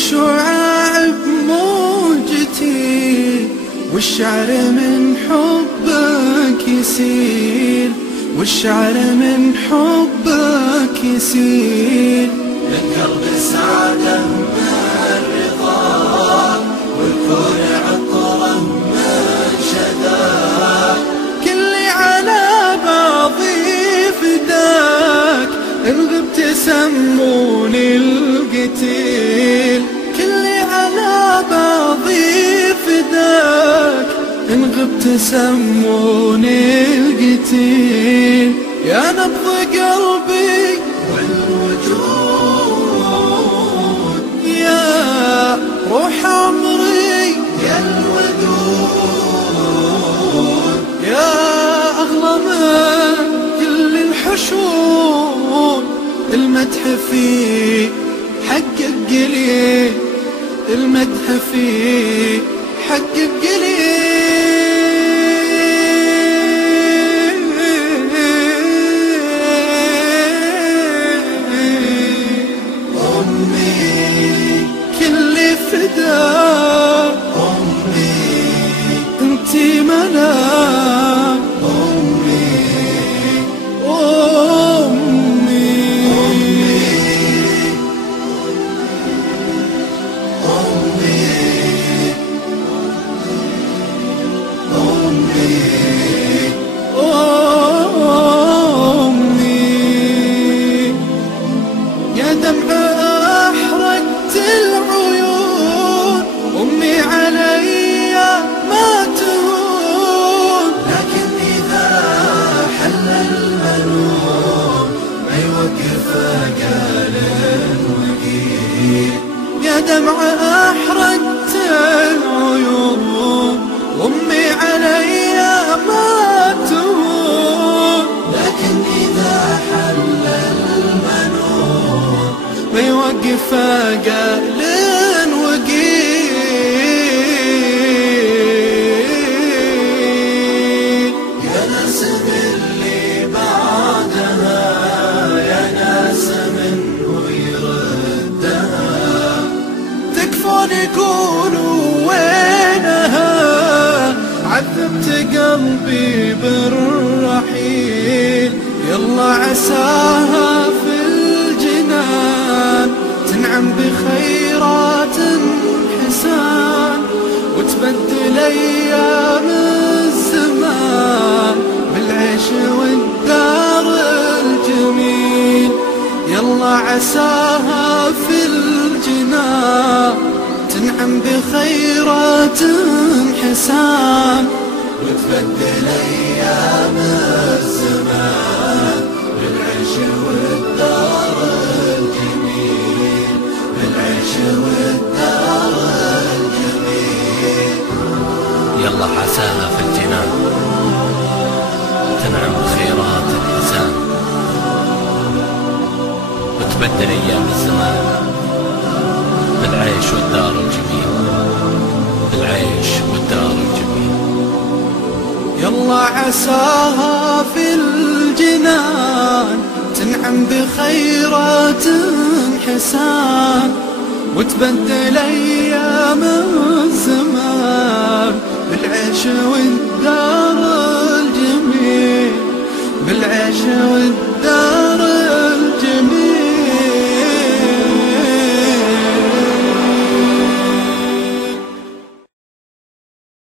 شعاع بموجتي والشعر من حبك يسيل، والشعر من حبك يسيل. القلب سعادة من الرضا والكون عطرا من شذا. كلي على بعضي فداك إن غبت سموني القتيل. كلي على بعضي فداك إن غبت سموني القتيل. يا نبض قلبي والوجود، يا روح عمري، يا الودود، يا أغلى من كل الحشود. المدح فيه حقك قليل، المدح فيه حقك قليل. أمي انتي ملاك أمي أمي أمي أمي أمي. يا دمع أحرقت العيون، أمي علي ما تهون. لكن إذا حل المنون ما يوقف قال وقيل. يا دمع أحرقت العيون، أمي علي ما تهون. لكن إذا حل المنون ما يوقف قال وقيل. يا ناس اللي بعدها، يا ناس منه يردها. تكفون يقولوا وينها، عذبت قلبي بالرحيل. يلا عساها في الجنان تنعم بخيرات حسان، وتبدل أيام الزمان بالعيش والدار الجميل. يلا عساها في الجنان تنعم بخيرات حسان، وتبدل أيام الزمان بالعيش والدار الجميل، بالعيش والدار الجميل. يلا عساها في الجنان تنعم بخيرات الحسان، وتبدل أيام الزمان بالعيش والدار الجميل، بالعيش والدار الجميل. يلا عساها في الجنان تنعم بخيرات حسان، وتبدل أيام